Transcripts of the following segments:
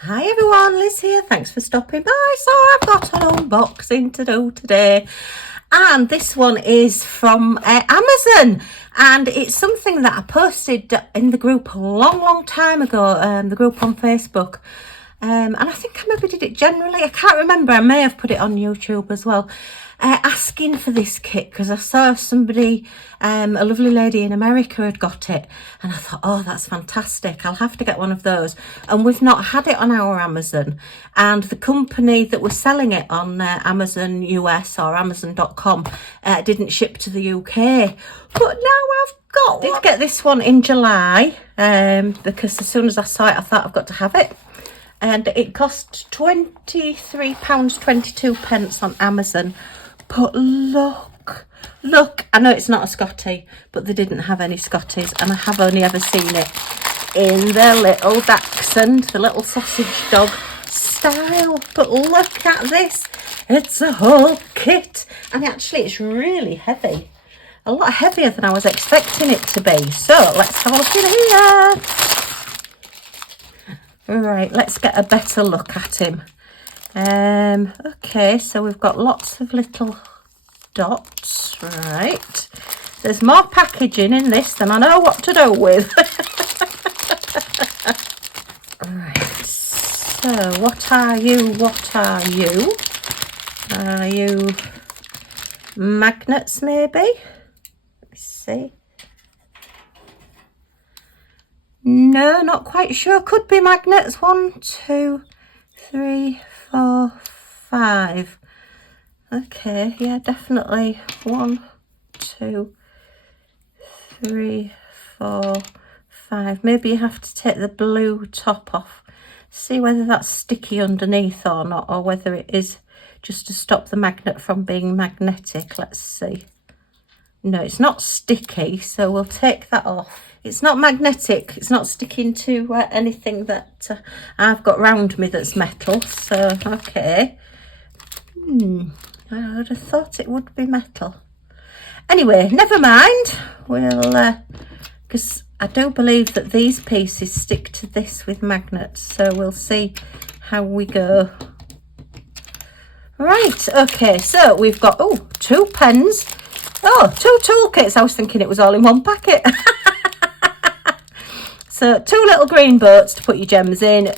Hi everyone, Liz here. Thanks for stopping by. So I've got an unboxing to do today, and this one is from Amazon, and it's something that I posted in the group a long time ago, the group on Facebook. And I think I maybe did it generally. I can't remember. I may have put it on YouTube as well. Asking for this kit because I saw somebody, a lovely lady in America had got it, and I thought, oh, that's fantastic. I'll have to get one of those. And we've not had it on our Amazon, and the company that was selling it on Amazon US or Amazon.com didn't ship to the UK. But now I've got one. I did get this one in July because as soon as I saw it, I thought I've got to have it. And it cost £23.22 on Amazon. But look, I know it's not a Scottie, but they didn't have any Scotties, and I have only ever seen it in the little Dachshund, the little sausage dog style. But look at this, it's a whole kit, and actually it's really heavy, a lot heavier than I was expecting it to be. So let's have a look in here. Right, let's get a better look at him. Okay, so we've got lots of little dots. Right, there's more packaging in this than I know what to do with. Right, so what are you? Are you magnets maybe? Let's see. No, not quite sure. Could be magnets. 1, 2, 3, 4, 5. Okay, yeah, definitely 1, 2, 3, 4, 5. Maybe you have to take the blue top off. See whether that's sticky underneath or not, or whether it is just to stop the magnet from being magnetic. Let's see. No, it's not sticky, so we'll take that off. It's not magnetic, it's not sticking to anything that I've got round me that's metal. So, okay. I would have thought it would be metal. Anyway, never mind. We'll, because I do believe that these pieces stick to this with magnets. So we'll see how we go. Right, okay, so we've got, 2 pens. 2 toolkits. I was thinking it was all in one packet. So 2 little green boats to put your gems in,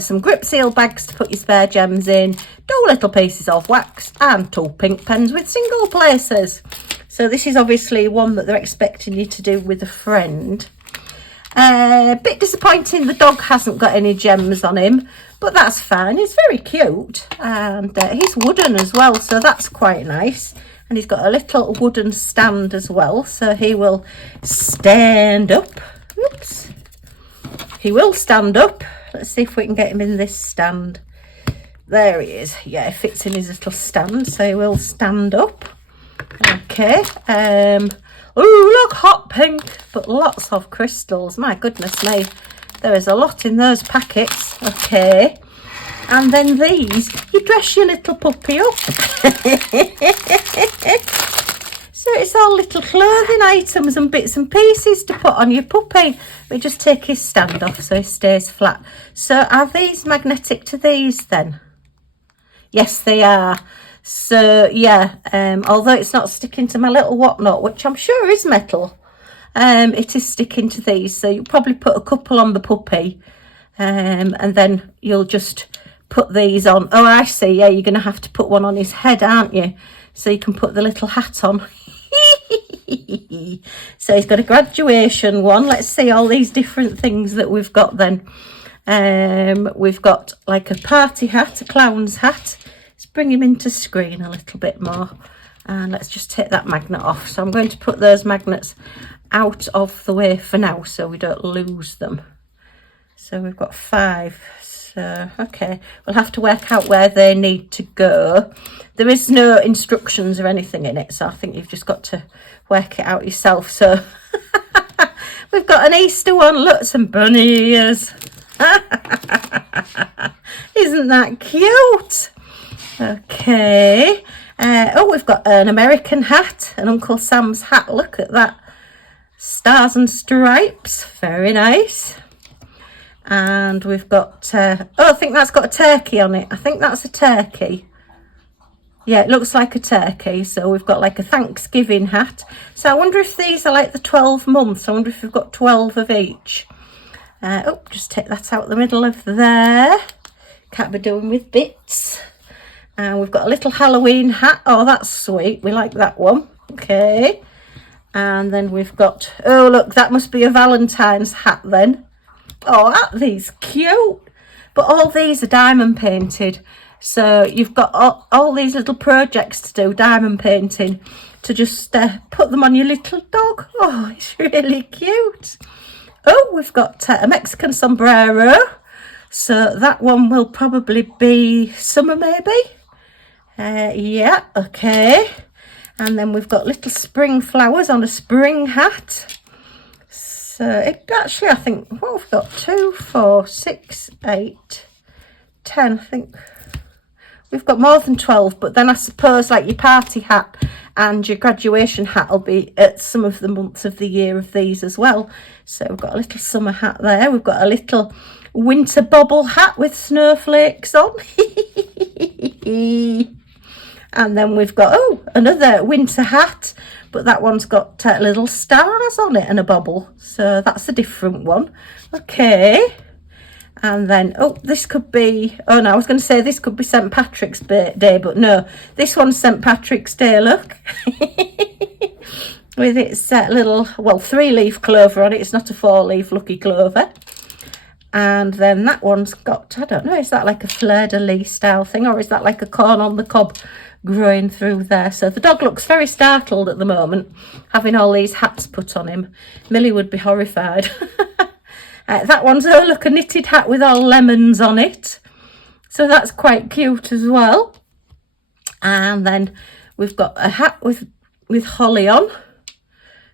some grip seal bags to put your spare gems in, 2 little pieces of wax, and 2 pink pens with single places. So this is obviously one that they're expecting you to do with a friend. Bit disappointing the dog hasn't got any gems on him, but that's fine. He's very cute, and he's wooden as well, so that's quite nice. And he's got a little wooden stand as well, so he will stand up. Oops. He will stand up. Let's see if we can get him in this stand. There he is. Yeah, he fits in his little stand, so he will stand up. Okay. Oh, look, hot pink, but lots of crystals. My goodness me. There is a lot in those packets. Okay. And then these, you dress your little puppy up. So it's all little clothing items and bits and pieces to put on your puppy. We just take his stand off so he stays flat. So are these magnetic to these then? Yes, they are. So yeah, although it's not sticking to my little whatnot, which I'm sure is metal, it is sticking to these. So you'll probably put a couple on the puppy, and then you'll just put these on. Oh, I see. Yeah, you're going to have to put one on his head, aren't you? So you can put the little hat on. So he's got a graduation one. Let's see all these different things that we've got then. We've got like a party hat, a clown's hat. Let's bring him into screen a little bit more. And let's just take that magnet off. So I'm going to put those magnets out of the way for now so we don't lose them. So we've got 5. So, okay, we'll have to work out where they need to go. There is no instructions or anything in it, so I think you've just got to work it out yourself. So we've got an Easter one. Look, some bunny ears. Isn't that cute? Okay. We've got an American hat, an Uncle Sam's hat. Look at that. Stars and stripes. Very nice. And we've got, oh, I think that's got a turkey on it. I think that's a turkey. Yeah, it looks like a turkey. So we've got like a Thanksgiving hat. So I wonder if these are like the 12 months. I wonder if we've got 12 of each. Oh, just take that out the middle of there. Can't be doing with bits. And we've got a little Halloween hat. Oh, that's sweet. We like that one. Okay. And then we've got, oh, look, that must be a Valentine's hat then. Oh, aren't these cute? But all these are diamond painted. So you've got all these little projects to do, diamond painting, to just put them on your little dog. Oh, it's really cute. Oh, we've got a Mexican sombrero. So that one will probably be summer maybe. Yeah, okay. And then we've got little spring flowers on a spring hat. So it actually, I think, what we've got, 2, 4, 6, 8, 10, I think. We've got more than 12, but then I suppose like your party hat and your graduation hat will be at some of the months of the year of these as well. So we've got a little summer hat there. We've got a little winter bobble hat with snowflakes on. And then we've got, oh, another winter hat, but that one's got little stars on it and a bobble. So that's a different one. Okay. And then, oh, this could be, oh no, I was going to say this could be St. Patrick's Day, but no, this one's St. Patrick's Day, look. With its little, well, 3-leaf clover on it. It's not a 4-leaf lucky clover. And then that one's got, I don't know, is that like a fleur-de-lis style thing, or is that like a corn on the cob growing through there? So the dog looks very startled at the moment, having all these hats put on him. Millie would be horrified. That one's, oh look, a knitted hat with all lemons on it. So that's quite cute as well. And then we've got a hat with holly on.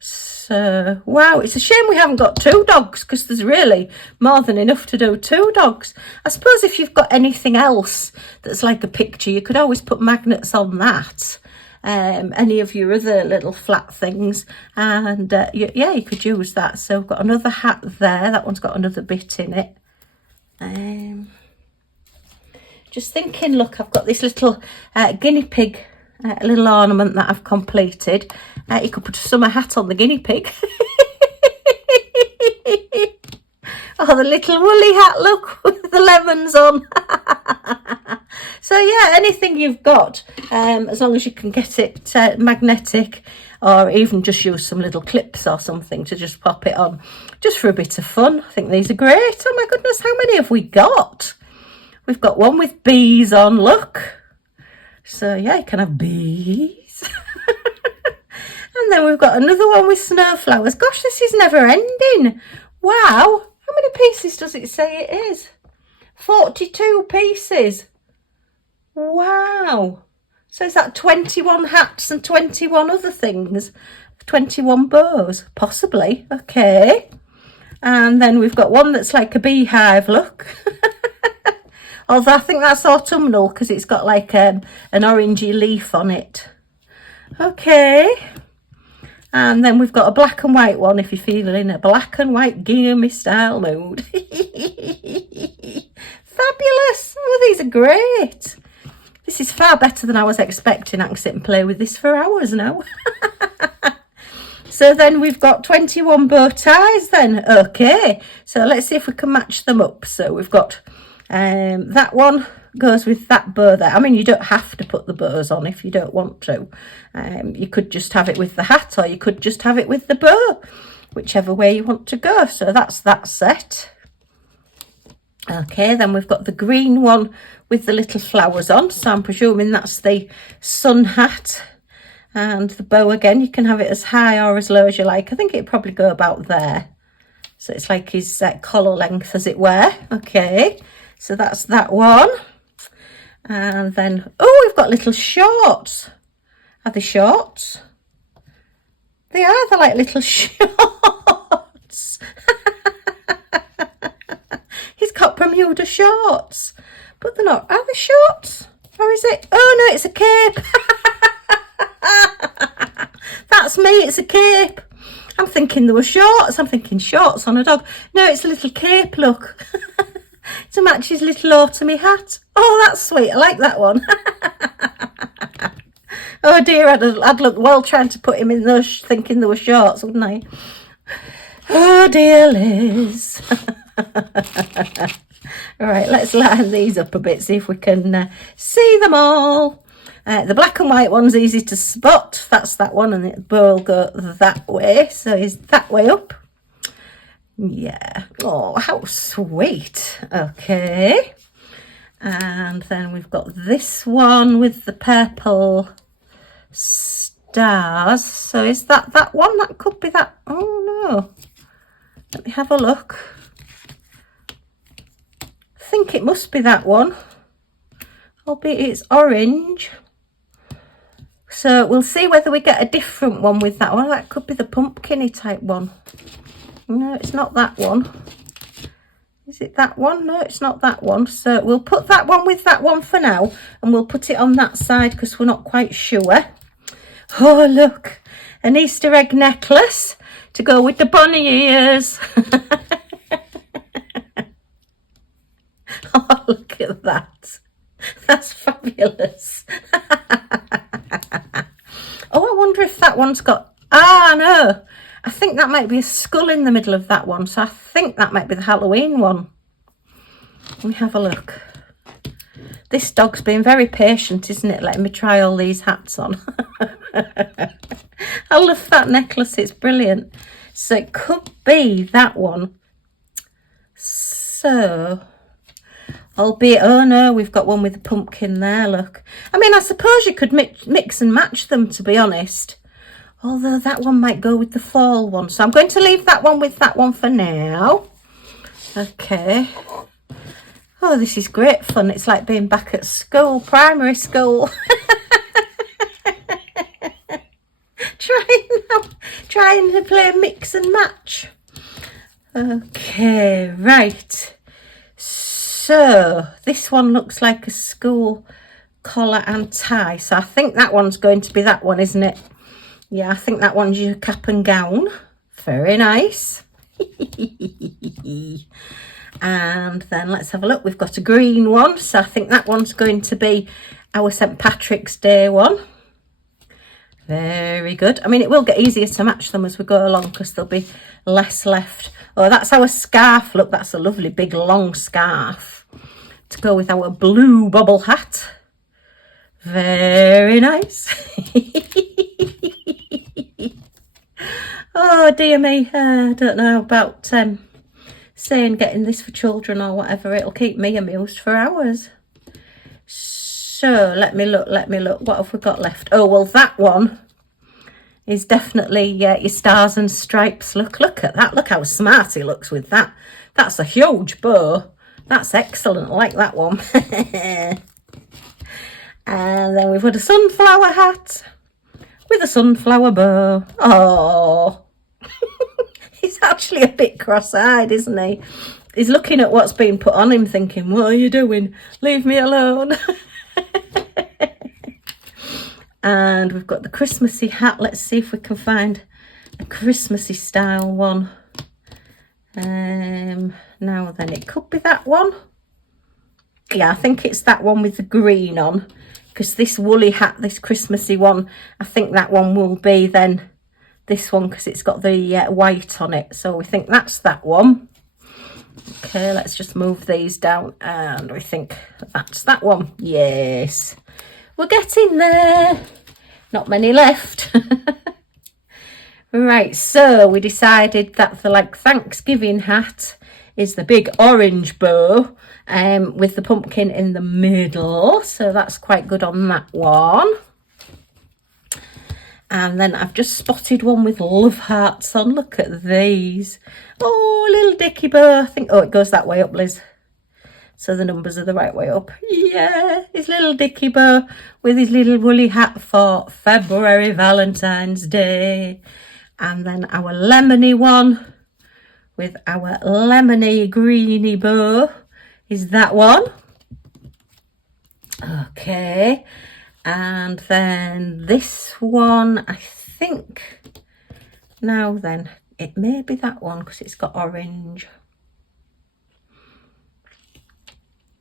So, wow, it's a shame we haven't got 2 dogs, because there's really more than enough to do 2 dogs. I suppose if you've got anything else that's like a picture, you could always put magnets on that. Any of your other little flat things, and yeah, you could use that. So we've got another hat there. That one's got another bit in it. Just thinking, look, I've got this little guinea pig little ornament that I've completed. You could put a summer hat on the guinea pig. Oh, the little woolly hat, look, with the lemons on. So yeah, anything you've got, as long as you can get it magnetic, or even just use some little clips or something to just pop it on, just for a bit of fun. I think these are great. Oh my goodness, how many have we got? We've got one with bees on, look. So yeah, you can have bees. And then we've got another one with snowflowers. Gosh, this is never ending. Wow. How many pieces does it say it is? 42 pieces. Wow. So is that 21 hats and 21 other things? 21 bows, possibly. Okay. And then we've got one that's like a beehive, look. Although I think that's autumnal because it's got like an orangey leaf on it. Okay. And then we've got a black and white one if you're feeling a black and white gingham style mood. Fabulous. Oh, these are great. This is far better than I was expecting. I can sit and play with this for hours now. So then we've got 21 bow ties then. Okay. So let's see if we can match them up. So we've got that one goes with that bow there. I mean, you don't have to put the bows on if you don't want to. You could just have it with the hat, or you could just have it with the bow, whichever way you want to go. So that's that set. Okay, then we've got the green one with the little flowers on. So I'm presuming that's the sun hat. And the bow again, you can have it as high or as low as you like. I think it'd probably go about there. So it's like his collar length, as it were. Okay, so that's that one. And then, oh, we've got little shorts. Are they shorts? They are, they're like little shorts. He's got Bermuda shorts, but they're not. Are they shorts? Or is it? Oh no, it's a cape. That's me, it's a cape. I'm thinking there were shorts. I'm thinking shorts on a dog. No, it's a little cape, look. To match his little autumny hat. Oh, that's sweet. I like that one. Oh dear, I'd look well trying to put him in those, thinking there were shorts, wouldn't I? Oh dear, Liz. All right, let's line these up a bit, see if we can see them all. The black and white one's easy to spot. That's that one, and the bow will go that way. So is that way up? Yeah. Oh, how sweet. Okay. And then we've got this one with the purple stars. So is that that one? That could be that. Oh no. Let me have a look. I think it must be that one. Albeit it's orange. So we'll see whether we get a different one with that one. That could be the pumpkin-y type one. No, it's not that one. Is it that one? No, it's not that one. So we'll put that one with that one for now. And we'll put it on that side because we're not quite sure. Oh, look. An Easter egg necklace to go with the bunny ears. Oh, look at that. That's fabulous. Oh, I wonder if that one's got... Ah, no. I think that might be a skull in the middle of that one. So I think that might be the Halloween one. Let me have a look. This dog's been very patient, isn't it? Letting me try all these hats on. I love that necklace. It's brilliant. So it could be that one. So... Albeit, oh no, we've got one with a pumpkin there, look. I mean, I suppose you could mix and match them, to be honest. Although that one might go with the fall one. So I'm going to leave that one with that one for now. Okay. Oh, this is great fun. It's like being back at school, primary school. Trying to play mix and match. Okay, right. So this one looks like a school collar and tie. So I think that one's going to be that one, isn't it? Yeah, I think that one's your cap and gown. Very nice. And then let's have a look. We've got a green one. So I think that one's going to be our St. Patrick's Day one. Very good. I mean, it will get easier to match them as we go along because there'll be less left. Oh, that's our scarf. Look, that's a lovely big long scarf to go with our blue bobble hat. Very nice. Oh, dear me. I don't know about saying getting this for children or whatever. It'll keep me amused for hours. So let me look. What have we got left? Oh, well, that one is definitely your stars and stripes. Look at that. Look how smart he looks with that. That's a huge bow. That's excellent. I like that one. And then we've got a sunflower hat with a sunflower bow. Oh, he's actually a bit cross-eyed, isn't he? He's looking at what's being put on him thinking, what are you doing? Leave me alone. And we've got the Christmassy hat. Let's see if we can find a Christmassy style one. Now then, it could be that one. Yeah, I think it's that one with the green on. Because this woolly hat, this Christmassy one, I think that one will be then this one because it's got the white on it. So we think that's that one. Okay, let's just move these down and we think that's that one. Yes, we're getting there. Not many left. Right, so we decided that the Thanksgiving hat is the big orange bow with the pumpkin in the middle. So that's quite good on that one. And then I've just spotted one with love hearts on. Look at these. Oh, little dicky bow. I think, oh, it goes that way up, Liz. So the numbers are the right way up. Yeah, his little dicky bow with his little woolly hat for February Valentine's Day. And then our lemony one with our lemony greeny bow is that one. Okay. And then this one, I think, Now then, it may be that one because it's got orange.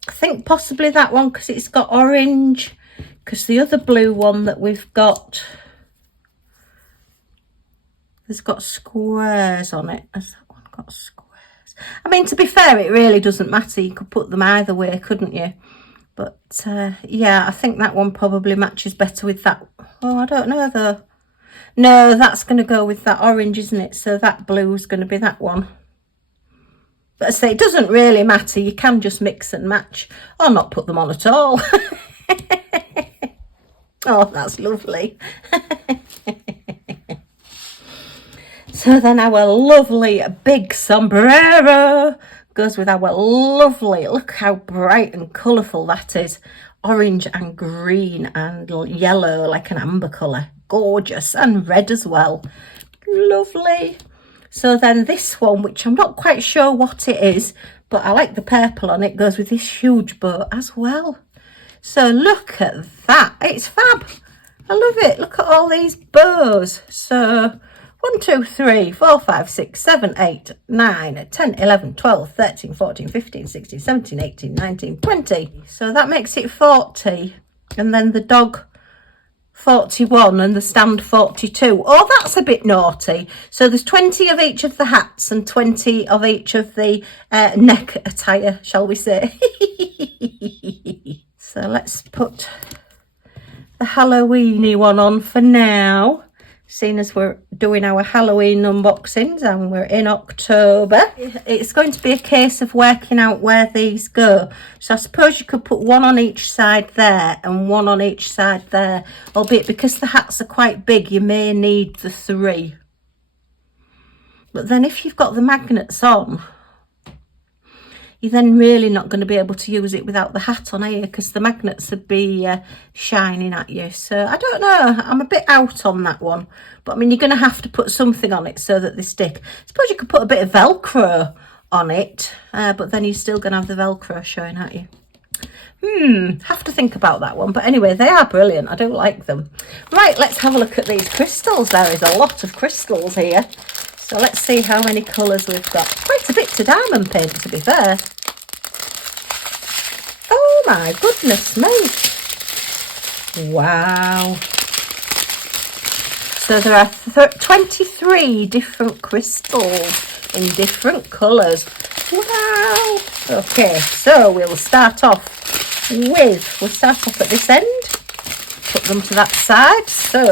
I think possibly that one because it's got orange, because the other blue one that we've got has got squares on it. Has that one got squares? I mean, to be fair, it really doesn't matter. You could put them either way, couldn't you? But yeah, I think that one probably matches better with that. Oh, I don't know though. No, that's going to go with that orange, isn't it? So that blue is going to be that one. But I say, it doesn't really matter. You can just mix and match or not put them on at all. Oh, that's lovely. So then our lovely big sombrero goes with our lovely, look how bright and colourful that is. Orange and green and yellow, like an amber colour. Gorgeous. And red as well. Lovely. So then this one, which I'm not quite sure what it is, but I like the purple on it, goes with this huge bow as well. So look at that. It's fab. I love it. Look at all these bows. So 1, 2, 3, 4, 5, 6, 7, 8, 9, 10, 11, 12, 13, 14, 15, 16, 17, 18, 19, 20. So that makes it 40. And then the dog 41 and the stand 42. Oh, that's a bit naughty. So there's 20 of each of the hats and 20 of each of the neck attire, shall we say. So let's put the Halloweeny one on for now, seeing as we're doing our Halloween unboxings and we're in October. It's going to be a case of working out where these go. So I suppose you could put one on each side there and one on each side there, albeit because the hats are quite big, you may need the 3. But then if you've got the magnets on, you're then really not going to be able to use it without the hat on here, because the magnets would be shining at you. So I don't know, I'm a bit out on that one. But I mean, you're going to have to put something on it so that they stick. I suppose you could put a bit of Velcro on it, but then you're still going to have the Velcro showing at you. Have to think about that one. But anyway, they are brilliant. I do like them. Right, let's have a look at these crystals. There is a lot of crystals here. So let's see how many colours we've got. Quite a bit to diamond paint, to be fair. Oh my goodness me. Wow. So there are 23 different crystals in different colours. Wow. Okay, so we'll start off at this end. Put them to that side. So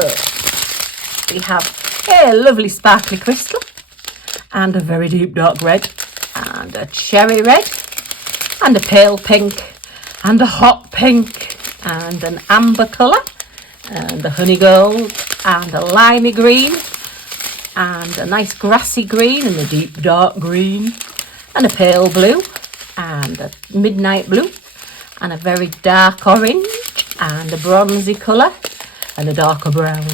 we have a lovely sparkly crystal and a very deep dark red and a cherry red and a pale pink and a hot pink and an amber colour and a honey gold and a limey green and a nice grassy green and a deep dark green and a pale blue and a midnight blue and a very dark orange and a bronzy colour and a darker brown.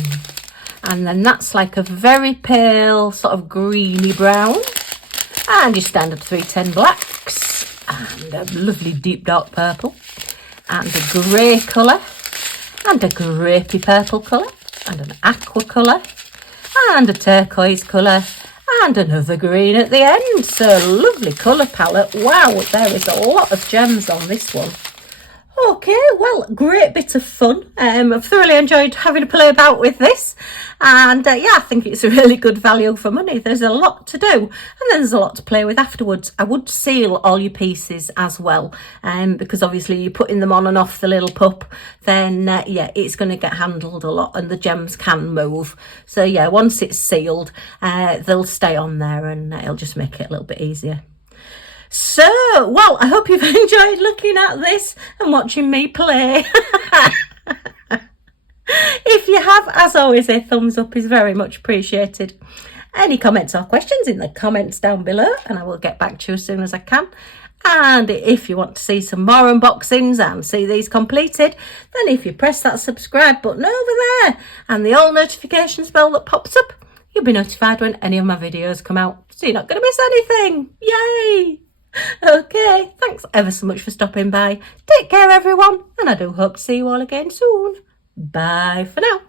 And then that's like a very pale sort of greeny brown. And your standard 310 blacks. And a lovely deep dark purple. And a grey colour. And a grapey purple colour. And an aqua colour. And a turquoise colour. And another green at the end. So lovely colour palette. Wow, there is a lot of gems on this one. Okay, well, great bit of fun. I've thoroughly enjoyed having a play about with this. And yeah, I think it's a really good value for money. There's a lot to do and then there's a lot to play with afterwards. I would seal all your pieces as well, because obviously you're putting them on and off the little pup, then yeah, it's going to get handled a lot and the gems can move. So yeah, once it's sealed, they'll stay on there and it'll just make it a little bit easier. So, well, I hope you've enjoyed looking at this and watching me play. If you have, as always, a thumbs up is very much appreciated. Any comments or questions in the comments down below and I will get back to you as soon as I can. And if you want to see some more unboxings and see these completed, then if you press that subscribe button over there and the all notifications bell that pops up, you'll be notified when any of my videos come out. So you're not going to miss anything. Yay! Okay, thanks ever so much for stopping by. Take care everyone, and I do hope to see you all again soon. Bye for now.